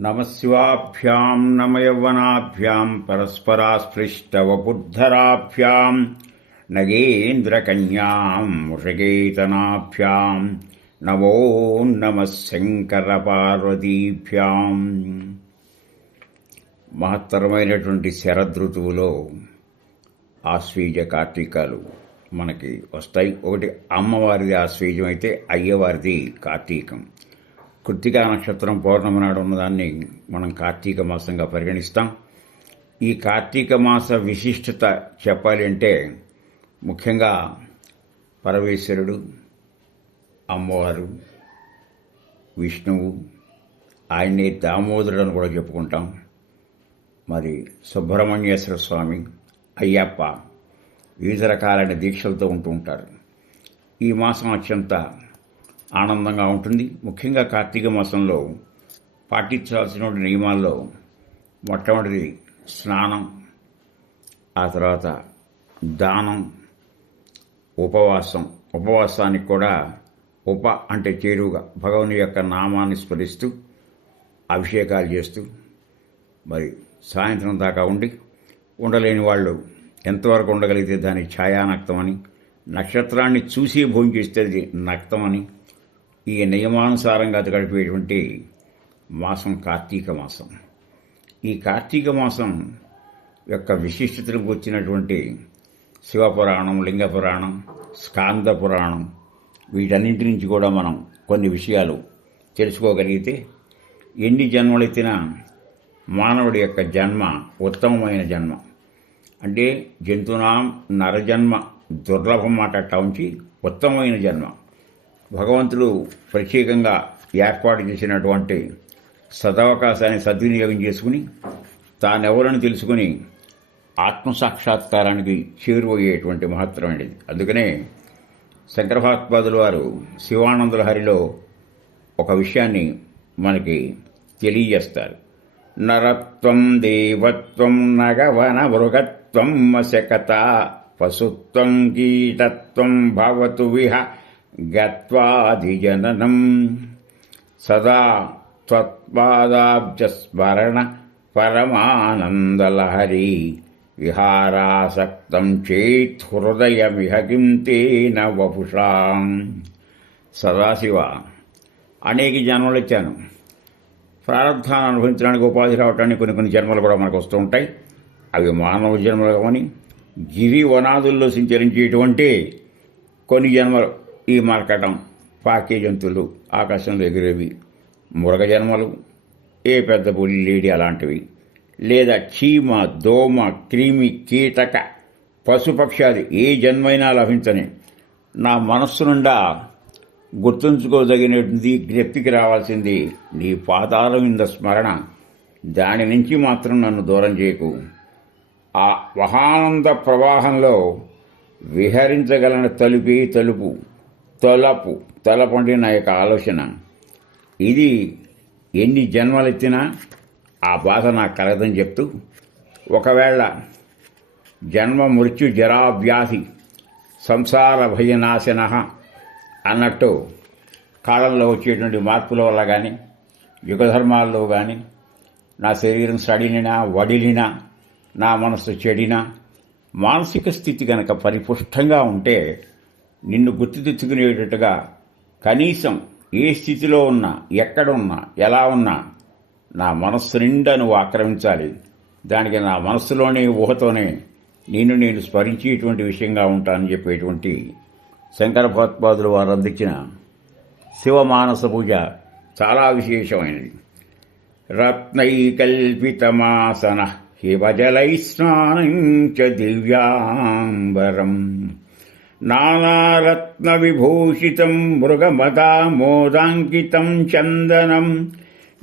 నమశివాభ్యాం నమయవనాభ్యాం పరస్పరాస్పృష్టవపుద్ధరాభ్యాం నగేంద్రకన్యాం వృషకేతనాభ్యాం నమో నమ శంకర పార్వతీభ్యాం మహత్తరమైనటువంటి శరదృతువులో ఆశ్వీజ కార్తీకాలు మనకి వస్తాయి. ఒకటి అమ్మవారిది ఆశ్వీజం అయితే అయ్యవారిది కార్తీకం. కృత్తికా నక్షత్రం పౌర్ణమి నాడు ఉన్నదాన్ని మనం కార్తీక మాసంగా పరిగణిస్తాం. ఈ కార్తీక మాస విశిష్టత చెప్పాలి అంటే ముఖ్యంగా పరమేశ్వరుడు అమ్మవారు విష్ణువు ఆయన్ని దామోదరుడు అని కూడా చెప్పుకుంటాం. మరి సుబ్రహ్మణ్యేశ్వర స్వామి అయ్యప్ప వివిధ రకాలైన దీక్షలతో ఉంటూ ఉంటారు. ఈ మాసం అత్యంత ఆనందంగా ఉంటుంది. ముఖ్యంగా కార్తీక మాసంలో పాటించాల్సిన నియమాల్లో మొట్టమొదటిది స్నానం ఆ తర్వాత దానం ఉపవాసం. ఉపవాసానికి కూడా ఉప అంటే చేరువుగా భగవుని యొక్క నామాన్ని స్మరిస్తూ అభిషేకాలు చేస్తూ మరి సాయంత్రం దాకా ఉండి ఉండలేని వాళ్ళు ఎంతవరకు ఉండగలిగితే దాని ఛాయానక్తం అని నక్షత్రాన్ని చూసి భోంచేస్తే అది నక్తం అని ఈ నియమానుసారంగా గడిపేటువంటి మాసం కార్తీక మాసం. ఈ కార్తీక మాసం యొక్క విశిష్టతలకు వచ్చినటువంటి శివపురాణం లింగ పురాణం స్కాంద పురాణం వీటన్నింటి నుంచి కూడా మనం కొన్ని విషయాలు తెలుసుకోగలిగితే ఎన్ని జన్మలెత్తినా మానవుడి యొక్క జన్మ ఉత్తమమైన జన్మ. అంటే జంతునాం నరజన్మ దుర్లభం మాట ఉంచి ఉత్తమమైన జన్మ. భగవంతుడు ప్రత్యేకంగా ఏర్పాటు చేసినటువంటి సదవకాశాన్ని సద్వినియోగం చేసుకుని తానెవరని తెలుసుకుని ఆత్మసాక్షాత్కారానికి చేరువయ్యేటువంటి మహత్తరమైనది. అందుకనే శంకరభాత్పాదులు వారు శివానందుల హరిలో ఒక విషయాన్ని మనకి తెలియజేస్తారు. నరత్వం దేవత్వం నగవన మృగత్వం మశకత పశుత్వం కీటత్వం భవతు విహ గత్వాధిజననం. సదా త్వత్పాదాబ్జస్మరణ పరమానందలహరి విహారాసక్తం చేత్ హృదయమిహ కిం తేన వపుషాం. సదాశివ అనేక జన్మలు ఇచ్చాను. ప్రారంభాన్ని అనుభవించడానికి ఉపాధి రావటానికి కొన్ని కొన్ని జన్మలు కూడా మనకు వస్తూ ఉంటాయి. అవి మానవ జన్మలు కావని గిరి వనాదుల్లో సంచరించేటువంటి కొన్ని జన్మలు. ఈ మలకటం పాకే జంతువులు ఆకాశంలో ఎగిరేవి మురగజన్మలు జన్మలు ఏ పెద్ద పులి లేడి అలాంటివి. లేదా చీమ దోమ క్రిమి కీటక పశుపక్షాది ఏ జన్మైనా లభించని. నా మనస్సు నుండా గుర్తుంచుకోదగినది జ్ఞప్తికి రావాల్సింది నీ పాదాల మీద స్మరణ. దాని నుంచి మాత్రం నన్ను దూరం చేయకు. ఆ మహానంద ప్రవాహంలో విహరించగలన తలుపే తలుపు. తొలపు తలపు అంటే నా యొక్క ఆలోచన. ఇది ఎన్ని జన్మలెత్తినా ఆ బాధ నాకు కలగదని చెప్తూ ఒకవేళ జన్మ మృత్యు జరా వ్యాధి సంసార భయనాశన అన్నట్టు కాలంలో వచ్చేటువంటి మార్పుల వల్ల కానీ యుగధర్మాల్లో కానీ నా శరీరం సడిలినా వడిలినా నా మనసు చెడినా మానసిక స్థితి కనుక పరిపుష్టంగా ఉంటే నిన్ను గుర్తు తెచ్చుకునేటట్టుగా కనీసం ఏ స్థితిలో ఉన్నా ఎక్కడున్నా ఎలా ఉన్నా నా మనస్సు నిండా నువ్వు ఆక్రమించాలి. దానికి నా మనస్సులోనే ఊహతోనే నేను నేను స్మరించేటువంటి విషయంగా ఉంటానని చెప్పేటువంటి శంకర భగవత్పాదులు వారు అందించిన శివమానస పూజ చాలా విశేషమైనది. రత్నైకల్పితమాసన హిమజలై స్నానం చ దివ్యాంబరం. నానారత్నవిభూషితం మృగమదామోదాంకితం చందనం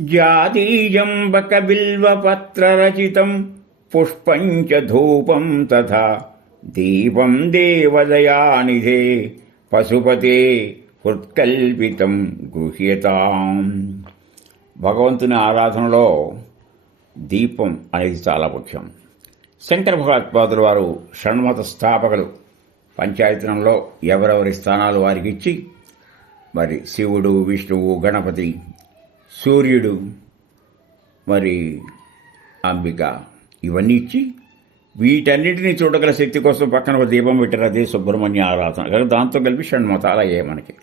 జాతీయంబకబిల్వపత్రరచితం పుష్పం చ ధూపం తథా దీపం దేవదయానిధే పశుపతే హృత్కల్పితం గృహ్యతాం భగవంతుని ఆరాధనలో దీపం అనేది చాలా ముఖ్యం. శంకర భగవత్పాదులు వారు షణ్మత స్థాపకులు. పంచాయతనంలో ఎవరెవరి స్థానాలు వారికి ఇచ్చి మరి శివుడు విష్ణువు గణపతి సూర్యుడు మరి అంబిక ఇవన్నీ ఇచ్చి వీటన్నిటిని చూడగల శక్తి కోసం పక్కన ఒక దీపం పెట్టారు. అదే సుబ్రహ్మణ్య ఆరాధన. కనుక దాంతో కలిపి షణ్మతాలు అయ్యాయి మనకి.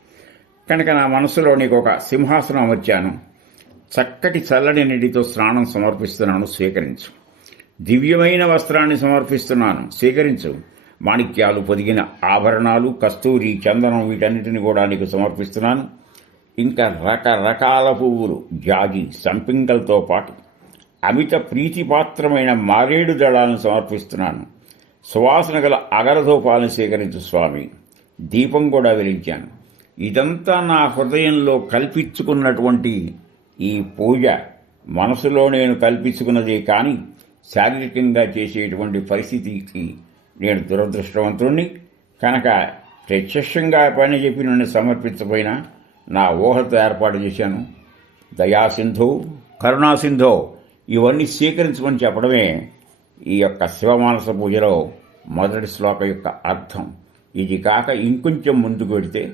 కనుక నా మనసులో నీకు ఒక సింహాసనం అమర్చాను. చక్కటి చల్లని నీటితో స్నానం సమర్పిస్తున్నాను. స్వీకరించు. దివ్యమైన వస్త్రాన్ని సమర్పిస్తున్నాను. స్వీకరించు. మాణిక్యాలు పొదిగిన ఆభరణాలు కస్తూరి చందనం వీటన్నిటిని కూడా నీకు సమర్పిస్తున్నాను. ఇంకా రకరకాల పువ్వులు జాజి సంపింగలతో పాటు అమిత ప్రీతిపాత్రమైన మారేడు దళాలను సమర్పిస్తున్నాను. సువాసన గల అగరధూపాలను స్వీకరించు స్వామి. దీపం కూడా వెలించాను ఇదంతా నా హృదయంలో కల్పించుకున్నటువంటి ఈ పూజ మనసులో నేను కల్పించుకున్నదే కానీ శారీరకంగా చేసేటువంటి పరిస్థితికి నేను దురదృష్టవంతుణ్ణి కనుక ప్రత్యక్షంగా పని చెప్పి నన్ను సమర్పించపోయినా నా ఊహతో ఏర్పాటు చేశాను. దయాసింధు కరుణాసింధు ఇవన్నీ స్వీకరించమని చెప్పడమే ఈ యొక్క శివమానస పూజలో మొదటి శ్లోక యొక్క అర్థం. ఇది కాక ఇంకొంచెం ముందుకు వెడితే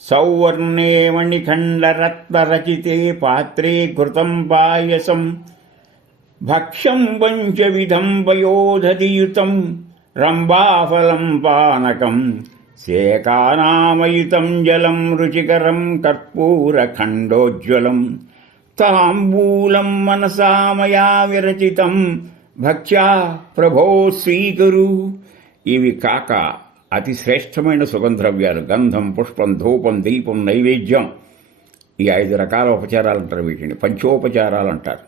సౌవర్ణే మణిఖండరత్నరచితే పాత్రే కృతం పాయసం భక్ష్యం పంచవిధం వయోధతియుతం రంభాఫలం పానకం శేకానామయుతం జలం రుచికరం కర్పూరఖండోజ్వలం తాంబూలం మనసా మయా విరచితం భక్ష్యా ప్రభో స్వీకరు ఇవి కాక అతి శ్రేష్టమైన సుగంధ్రవ్యాలు గంధం పుష్పం ధూపం దీపం నైవేద్యం. ఈ ఐదు రకాల ఉపచారాలు అంటారు వీటిని. పంచోపచారాలు అంటారు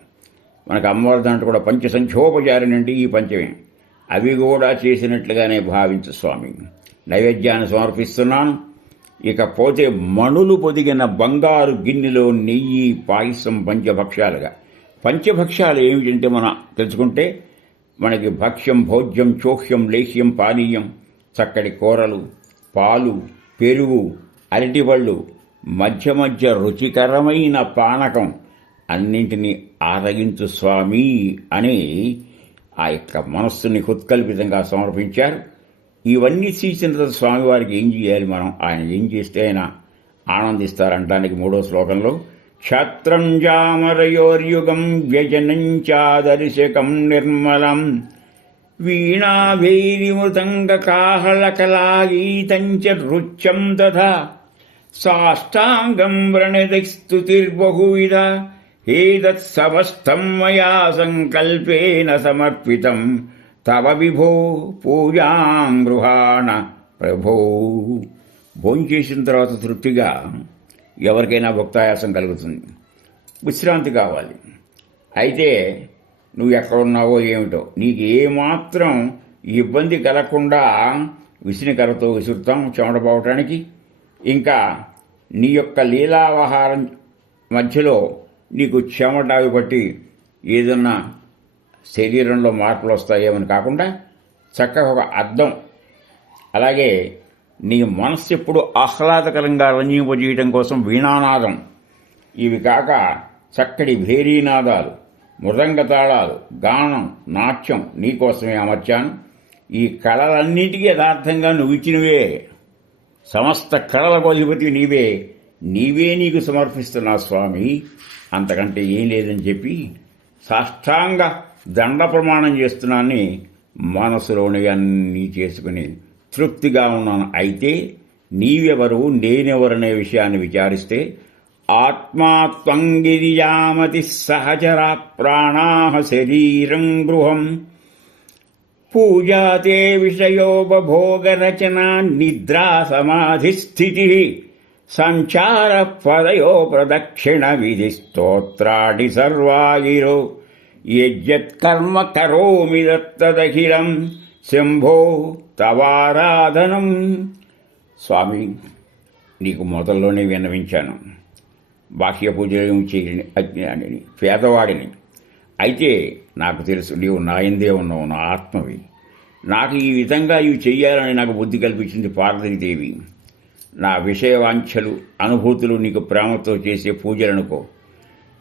మనకు అమ్మవారి దాంట్లో కూడా పంచ సంఖ్యోపచారం అంటే ఈ పంచమే. అవి కూడా చేసినట్లుగానే భావించు స్వామి. నైవేద్యాన్ని సమర్పిస్తున్నాను. ఇకపోతే మణులు పొదిగిన బంగారు గిన్నెలో నెయ్యి పాయసం పంచభక్ష్యాలుగా పంచభక్ష్యాలు ఏమిటంటే మనం తెలుసుకుంటే మనకి భక్ష్యం భోజ్యం చోహ్యం లేహ్యం పానీయం చక్కటి కూరలు పాలు పెరుగు అరటిపళ్ళు మధ్య మధ్య రుచికరమైన పానకం. అన్నింటినీ ఆరగించు స్వామి అని ఆ యొక్క మనస్సుని హుత్కల్పితంగా సమర్పించారు. ఇవన్నీ చూసిన తర్వాత స్వామివారికి ఏం చేయాలి మనం? ఆయన ఏం చేస్తే ఆయన ఆనందిస్తారంటానికి మూడో శ్లోకంలో క్షత్రం జామరయోర్యుగం వ్యజనం చాదర్శకం నిర్మలం వీణాభైరిమృతంగ కాహళకలాగీతం చ నృత్యం తథా. సాష్టాంగం వ్రణిదిస్తుతిర్బహువిధ ఏతత్సమస్తం మయా సంకల్పేన సమర్పితం. తవ విభో పూజాం గృహాణ ప్రభో. భోంచేసిన తర్వాత తృప్తిగా ఎవరికైనా భక్తాయాసం కలుగుతుంది. విశ్రాంతి కావాలి. అయితే నువ్వు ఎక్కడ ఉన్నావో ఏమిటో నీకు ఏమాత్రం ఇబ్బంది కలగకుండా విసినికరతో విసురుతాం చెమట ఇంకా నీ యొక్క లీలావహారం మధ్యలో నీకు చెమట బట్టి ఏదన్నా శరీరంలో మార్పులు వస్తాయేమని కాకుండా చక్కగా ఒక అర్థం అలాగే నీ మనస్సు ఎప్పుడు ఆహ్లాదకరంగా రంజింపజేయడం కోసం వీణానాదం. ఇవి కాక చక్కటి భేరీనాదాలు మృదంగ తాళాలు గానం నాట్యం నీకోసమే అమర్చాను. ఈ కళలన్నిటికీ యథార్థంగా నువ్వు ఇచ్చినవే. సమస్త కళల అధిపతి నీవే. నీవే నీకు సమర్పిస్తున్నా స్వామి. అంతకంటే ఏం లేదని చెప్పి సాష్టాంగ దండ ప్రమాణం చేస్తున్నాన్ని మనసులోని అన్నీ చేసుకుని తృప్తిగా ఉన్నాను. అయితే నీవెవరు నేనెవరనే విషయాన్ని విచారిస్తే ఆత్మాత్వంగిరియామతి సహచరా ప్రాణా శరీరం గృహం. పూజాతే విషయోపభోగరచనా నిద్రా సమాధి స్థితి పదయో ప్రదక్షిణ విధి స్తోత్రాడి సర్వాగిరో యజ్జత్కర్మ కరోమి దత్తదఖిలం. శంభో తవారాధనం. స్వామి నీకు మొదల్లోనే విన్నవించాను. బాహ్య పూజలు చేయని అజ్ఞానిని పేదవాడిని. అయితే నాకు తెలుసు నీవు నాయందే ఉన్నావు నా ఆత్మవి. నాకు ఈ విధంగా ఇవి చెయ్యాలని నాకు బుద్ధి కల్పించింది పార్వతీదేవి. నా విషయవాంఛలు అనుభూతులు నీకు ప్రేమతో చేసే పూజలనుకో.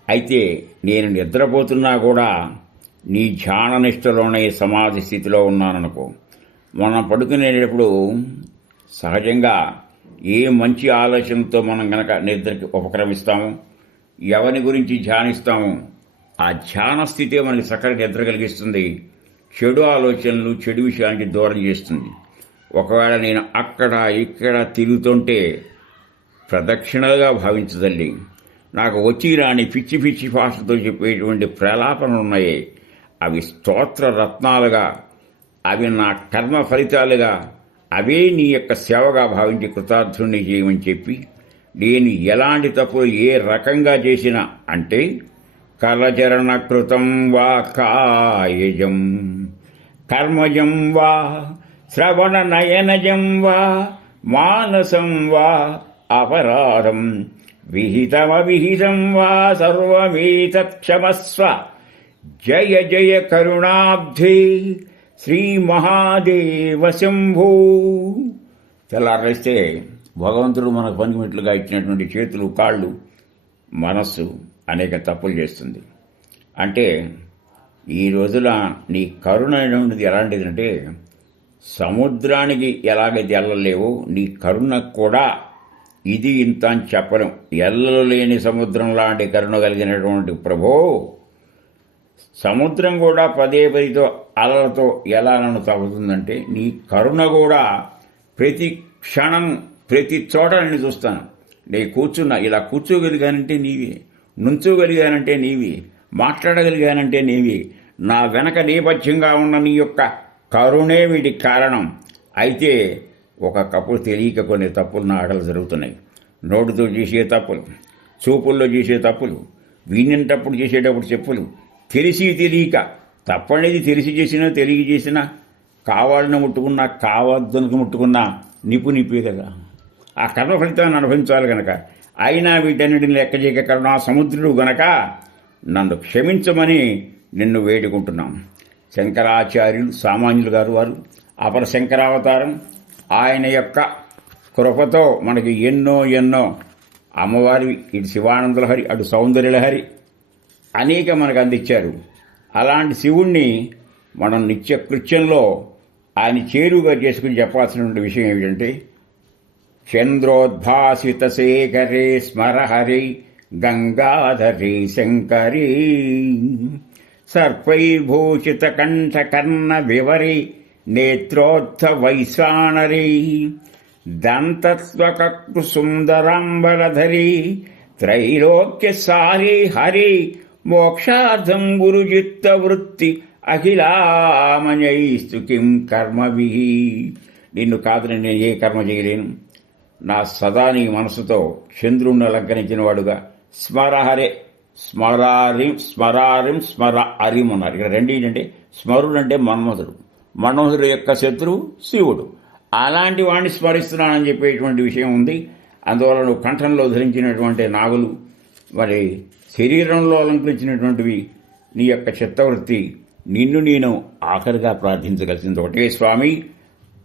అయితే నేను నిద్రపోతున్నా కూడా నీ ధ్యాన నిష్టలోనే సమాధి స్థితిలో ఉన్నాననుకో. మనం పడుకునేటప్పుడు సహజంగా ఏ మంచి ఆలోచనతో మనం గనక నిద్రకి ఉపక్రమిస్తాము ఎవరి గురించి ధ్యానిస్తాము ఆ ధ్యాన స్థితే మనకి సకల నిద్ర కలిగిస్తుంది చెడు ఆలోచనలు చెడు విషయానికి దూరం చేస్తుంది. ఒకవేళ నేను అక్కడ ఇక్కడ తిరుగుతుంటే ప్రదక్షిణలుగా భావించదండి నాకు వచ్చి రాని పిచ్చి పిచ్చి భాషతో చెప్పేటువంటి ప్రలాపనలు ఉన్నాయి అవి స్తోత్ర రత్నాలుగా అవి నా కర్మ ఫలితాలుగా అవే నీ యొక్క సేవగా భావించి కృతార్థుణ్ణి చేయమని చెప్పి నేను ఎలాంటి తప్పులు ఏ రకంగా చేసినా అంటే కలచరణ కృతం వా కాయజం కర్మజం వా శ్రవణ నయనజం వా మానసం వా అపరాధం. విహితమవిహితం వా సర్వమేతక్షమస్వ జయ జయ కరుణాబ్ధి శ్రీ మహాదేవ శంభూ. తెల్లారేస్తే భగవంతుడు మనకు పనిమిట్లుగా ఇచ్చినటువంటి చేతులు కాళ్ళు మనస్సు అనేక తప్పులు చేస్తుంది. అంటే ఈ రోజున నీ కరుణ అనేటువంటిది ఎలాంటిది అంటే సముద్రానికి ఎలాగ ఎల్లలేవో నీ కరుణ కూడా ఇది ఇంత అని చెప్పలేం. ఎల్లలు లేని సముద్రం లాంటి కరుణ కలిగినటువంటి ప్రభో సముద్రం కూడా పదే పదితో అలలతో ఎలా నన్ను తగ్గుతుందంటే నీ కరుణ కూడా ప్రతి క్షణం ప్రతి చోట నేను చూస్తాను. నేను కూర్చున్నా ఇలా కూర్చోగలిగానంటే నీవి నుంచోగలిగానంటే నీవి మాట్లాడగలిగానంటే నీవి నా వెనక నేపథ్యంగా ఉన్న నీ యొక్క కరుణే వీటికి కారణం. అయితే ఒకప్పుడు తెలియక కొన్ని తప్పులు నా ఆటలు జరుగుతున్నాయి. నోటితో చేసే తప్పులు చూపుల్లో చేసే తప్పులు వినేటప్పుడు చేసేటప్పుడు చెప్పులు. తెలిసి తెలియక తప్పనేది తెలిసి చేసినా తెలియ చేసినా కావాలని ముట్టుకున్నా కావద్దనుకు ముట్టుకున్నా నిపు నిప్పే కదా. ఆ కర్మ ఫలితాన్ని అనుభవించాలి గనక. అయినా వీటన్నిటిని లెక్క చేయక కరుణా సముద్రుడు గనక నన్ను క్షమించమని నిన్ను వేడుకుంటున్నాం. శంకరాచార్యులు సామాన్యులు గారు వారు. అపర శంకరావతారం ఆయన యొక్క కృపతో మనకి ఎన్నో ఎన్నో అమ్మవారి ఇటు శివానందులహరి అటు సౌందర్యలహరి అనేక మనకు అందించారు. అలాంటి శివుణ్ణి మనం నిత్య కృత్యంలో ఆయన చేరువుగా చేసుకుని చెప్పాల్సినటువంటి విషయం ఏమిటంటే చంద్రోద్భాసిత శేఖరే స్మరహరి గంగాధరి శంకరీ. సర్పైభూషిత కంఠ కర్ణ వివరి నేత్రోత్థ వైశ్వానరి దంతత్వకృ సుందరాంబరధరి త్రైలోక్య సారి హరి మోక్షార్థం గురుజిత్త వృత్తి అఖిలామయైస్తు కిం కర్మవిహి నిన్ను కాదని నేను ఏ కర్మ చేయలేను. నా సదా నీ మనసుతో చంద్రుణ్ణి అలంకరించిన వాడుగా స్మరహరే. స్మరారిం స్మరారిం స్మర అరిం అన్నారు. ఇక్కడ రెండు ఏంటంటే స్మరుడు అంటే మన్మధుడు. మన్మధుడు యొక్క శత్రువు శివుడు. అలాంటి వాడిని స్మరిస్తున్నానని చెప్పేటువంటి విషయం ఉంది. అందువల్ల నువ్వు కంఠంలో ధరించినటువంటి నాగులు మరి శరీరంలో అలంకరించినటువంటివి నీ యొక్క చిత్తవృత్తి నిన్ను నేను ఆఖరిగా ప్రార్థించగలిసింది ఒకటే స్వామి.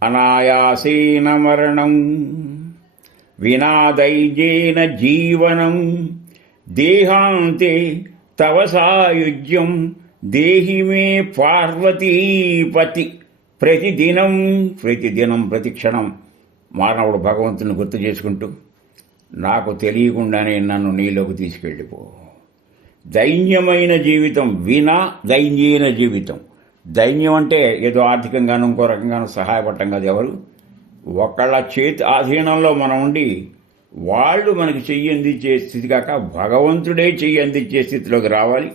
అనాయాసేన మరణం వినాదైజేన జీవనం దేహాంతే తవ సాయుజ్యం దేహి మే పార్వతీపతి. ప్రతిదినం ప్రతిదినం ప్రతిక్షణం మానవుడు భగవంతుని గుర్తు చేసుకుంటూ నాకు తెలియకుండానే నన్ను నీలోకి తీసుకెళ్ళిపో. దైన్యమైన జీవితం వినా దైన్యైన జీవితం. దైన్యం అంటే ఏదో ఆర్థికంగానూ ఇంకో రకంగానూ సహాయపడటం కాదు ఎవరు? ఒకళ్ళ చేతి ఆధీనంలో మనం ఉండి వాళ్ళు మనకి చెయ్యి అందించే స్థితి కాక భగవంతుడే చెయ్యి అందించే స్థితిలోకి రావాలి.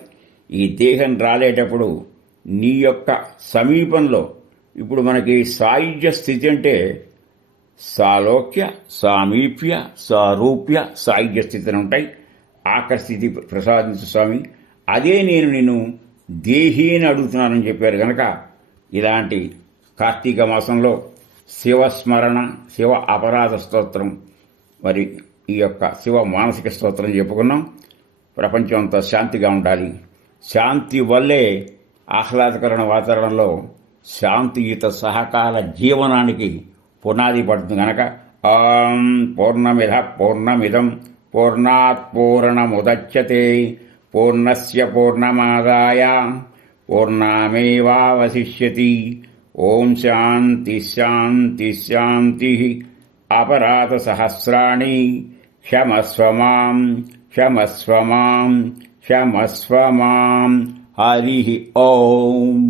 ఈ దేహం రాలేటప్పుడు నీ యొక్క సమీపంలో ఇప్పుడు మనకి సాయుధ్య స్థితి అంటే సాలోక్య సామీప్య సారూప్య సాయుధ్య స్థితిని ఉంటాయి. ఆఖరి స్థితి ప్రసాదించు స్వామి. అదే నేను నేను దేహీని అడుగుతున్నానని చెప్పారు కనుక ఇలాంటి కార్తీక మాసంలో శివస్మరణ శివ అపరాధ స్తోత్రం మరి ఈ యొక్క శివ మానసిక స్తోత్రం చెప్పుకున్నాం. ప్రపంచం అంతా శాంతిగా ఉండాలి. శాంతి వల్లే ఆహ్లాదకరమైన వాతావరణంలో శాంతియుత సహకాల జీవనానికి పునాది పడుతుంది కనుక ఆం పూర్ణమిధ పూర్ణమిదం పూర్ణాత్ పూర్ణముదచ్చతే పూర్ణస్య పూర్ణమాదాయ. పూర్ణమేవాశిష్యతి ఓం శాంతి శాంతి శాంతి. అపరాధ సహస్రాణి క్షమస్వ మాం క్షమస్వ మాం క్షమస్వ మాం హరి ఓం.